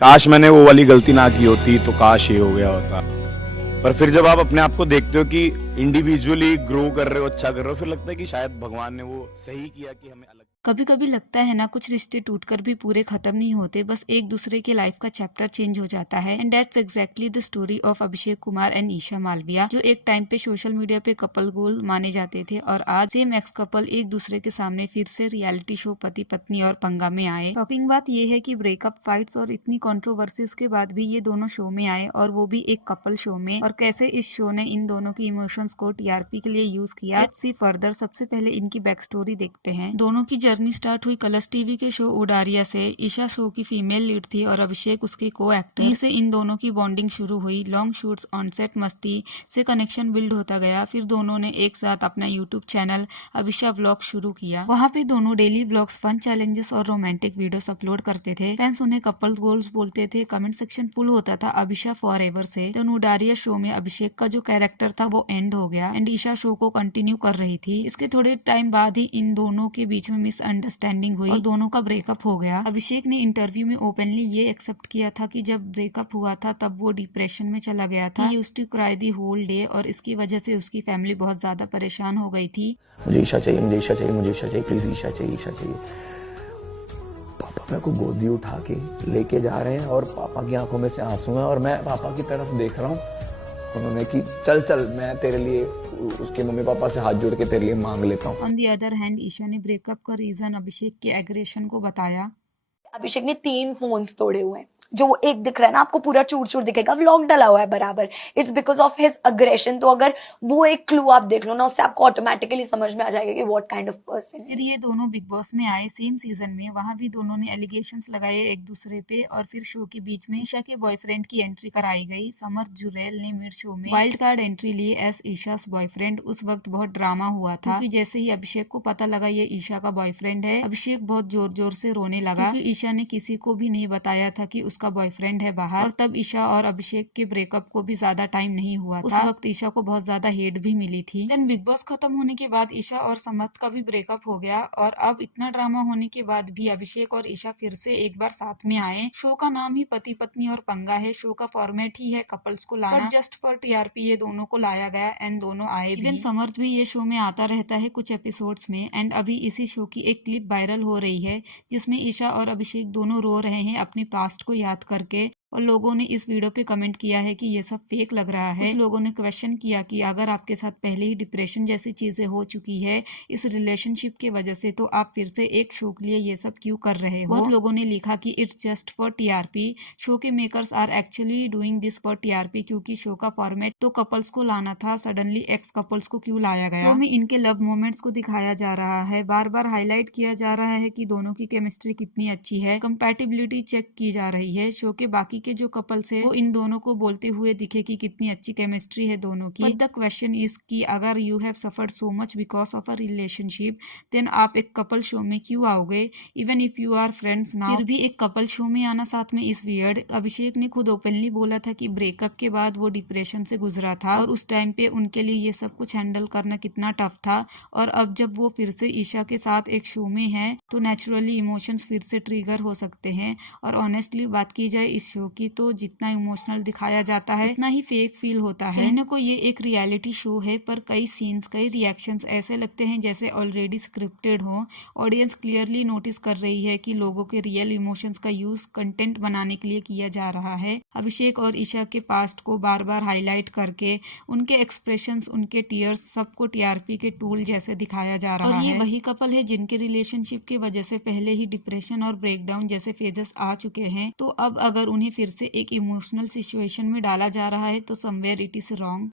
काश मैंने वो वाली गलती ना की होती तो काश ये हो गया होता। पर फिर जब आप अपने आप को देखते हो कि इंडिविजुअली ग्रो कर रहे हो, अच्छा कर रहे हो, फिर लगता है कि शायद भगवान ने वो सही किया कि हमें अलग। कभी कभी लगता है ना, कुछ रिश्ते टूटकर भी पूरे खत्म नहीं होते, बस एक दूसरे के लाइफ का चैप्टर चेंज हो जाता है। And that's exactly the story of Abhishek Kumar and Isha Malviya, जो एक टाइम पे सोशल मीडिया पे कपल गोल माने जाते थे और आज सेम एक्स कपल एक दूसरे के सामने फिर से रियलिटी शो पति पत्नी और पंगा में आए। शॉकिंग बात यह है कि ब्रेकअप, फाइट्स और इतनी कंट्रोवर्सीज के बाद भी ये दोनों शो में आए, और वो भी एक कपल शो में। और कैसे इस शो ने इन दोनों की इमोशंस को टीआरपी के लिए यूज किया, लेट्स सी फर्दर। सबसे पहले इनकी बैक स्टोरी देखते हैं। दोनों की जर्नी स्टार्ट हुई कलर्स टीवी के शो उडारिया से। ईशा शो की फीमेल लीड थी और अभिषेक उसके को एक्टर। यहीं से इन दोनों की बॉन्डिंग शुरू हुई। लॉन्ग शूट्स, ऑन सेट मस्ती से कनेक्शन बिल्ड होता गया। फिर दोनों ने एक साथ अपना यूट्यूब चैनल अभिषा व्लॉग शुरू किया। वहाँ पे दोनों डेली व्लॉग्स, फन चैलेंजेस और रोमांटिक वीडियोस अपलोड करते थे। फैंस उन्हें कपल गोल्स बोलते थे। कमेंट सेक्शन फुल होता था अभिषा फॉर एवर से। तो उडारिया शो में अभिषेक का जो कैरेक्टर था वो एंड हो गया एंड ईशा शो को कंटिन्यू कर रही थी। इसके थोड़े टाइम बाद ही इन दोनों के बीच में मिसअंडरस्टैंडिंग हुई और दोनों का ब्रेकअप हो गया। अभिषेक ने इंटरव्यू में ओपनली ये एक्सेप्ट किया था कि जब ब्रेकअप हुआ था तब वो डिप्रेशन में चला गया था। He used to cry the whole day और इसकी वजह से उसकी फैमिली बहुत ज्यादा परेशान हो गई थी। मुझे ईशा चाहिए, मुझे ईशा चाहिए, मुझे ईशा चाहिए, प्लीज ईशा चाहिए, ईशा चाहिए। पापा मेरे को गोदी उठा के लेके जा रहे हैं और पापा की आंखों में से आंसू हैं और मैं पापा की तरफ देख रहा हूँ। उन्होंने कि चल चल मैं तेरे लिए, उसके मम्मी पापा से हाथ जोड़ के तेरे लिए मांग लेता हूँ। On the other hand Isha ने ब्रेकअप का रीजन अभिषेक के एग्रेशन को बताया। अभिषेक ने 3 फोन्स तोड़े हुए हैं। जो वो एक दिख रहा है ना आपको, पूरा चूर चूर दिखेगा, व्लॉग डला हुआ है बराबर। It's because of his aggression. तो अगर वो एक क्लू आप देख लो ना, उससे आपको ऑटोमेटिकली समझ में आ जाएगा कि व्हाट काइंड ऑफ पर्सन। फिर ये दोनों बिग बॉस में आए सेम सीजन में। वहां भी दोनों ने एलिगेशंस लगाए एक दूसरे पे और फिर शो के बीच में ईशा के बॉयफ्रेंड की एंट्री कराई गई। समर जुरैल ने मिड शो में वाइल्ड कार्ड एंट्री ली एज ईशास बॉयफ्रेंड। उस वक्त बहुत ड्रामा हुआ था क्योंकि जैसे ही अभिषेक को पता लगा ये ईशा का बॉयफ्रेंड है, अभिषेक बहुत जोर जोर से रोने लगा क्योंकि ईशा ने किसी को भी नहीं बताया था कि उसका बॉयफ्रेंड है बाहर। और तब ईशा और अभिषेक के ब्रेकअप को भी ज्यादा टाइम नहीं हुआ था। उस वक्त ईशा को बहुत ज्यादा हेट भी मिली थी। देन बिग बॉस खत्म होने के बाद ईशा और समर्थ का भी ब्रेकअप हो गया और अब इतना ड्रामा होने के बाद भी अभिषेक और ईशा फिर से एक बार साथ में आए। शो का नाम ही पति पत्नी और पंगा है। शो का फॉर्मेट ही है कपल्स को लाना, जस्ट फॉर टीआरपी ये दोनों को लाया गया एंड दोनों आए भी। इवन समर्थ भी ये शो में आता रहता है कुछ एपिसोड्स में। एंड अभी इसी शो की एक क्लिप वायरल हो रही है जिसमें ईशा और अभिषेक दोनों रो रहे हैं अपनी पास्ट को याद करके। और लोगों ने इस वीडियो पे कमेंट किया है कि ये सब फेक लग रहा है। कुछ लोगों ने क्वेश्चन किया कि अगर आपके साथ पहले ही डिप्रेशन जैसी चीजें हो चुकी है इस रिलेशनशिप की वजह से, तो आप फिर से एक शो के लिए ये सब क्यों कर रहे हो। बहुत लोगों ने लिखा कि it's just for TRP. Show के makers are actually doing this for TRP क्योंकि शो का फॉर्मेट तो कपल्स को लाना था, सडनली एक्स कपल्स को क्यों लाया गया। शो में इनके लव मोमेंट्स को दिखाया जा रहा है, बार बार हाईलाइट किया जा रहा है कि दोनों की केमिस्ट्री कितनी अच्छी है, कंपैटिबिलिटी चेक की जा रही है। शो के बाकी के जो कपल्स है वो इन दोनों को बोलते हुए दिखे कि कितनी अच्छी केमिस्ट्री है दोनों की। बट द क्वेश्चन इज कि अगर you have suffered so much because of a relationship, then आप एक कपल शो में क्यों आओगे even if you are friends now. फिर भी एक कपल शो में आना साथ में इस वियर्ड। अभिषेक ने खुद ओपनली बोला था कि ब्रेकअप के बाद वो डिप्रेशन से गुजरा था और उस टाइम पे उनके लिए ये सब कुछ हैंडल करना कितना टफ था। और अब जब वो फिर से ईशा के साथ एक शो में है तो नेचुरली इमोशंस फिर से ट्रिगर हो सकते हैं। और ऑनेस्टली बात की जाए इस शो की, तो जितना इमोशनल दिखाया जाता है उतना ही फेक फील होता है। कहने को ये एक रियलिटी शो है पर कई सीन्स, कई रिएक्शंस ऐसे लगते हैं जैसे ऑलरेडी स्क्रिप्टेड हो। ऑडियंस क्लियरली नोटिस कर रही है कि लोगों के रियल इमोशंस का यूज कंटेंट बनाने के लिए किया जा रहा है। अभिषेक और ईशा के पास्ट को बार बार हाईलाइट करके उनके एक्सप्रेशंस, उनके टीयर्स सबको टीआरपी के टूल जैसे दिखाया जा रहा है। और ये वही कपल है जिनके रिलेशनशिप की वजह से पहले ही डिप्रेशन और ब्रेकडाउन जैसे फेजेस आ चुके हैं। तो अब अगर उन्हें फिर से एक इमोशनल सिचुएशन में डाला जा रहा है तो समवेयर इट इज रॉन्ग।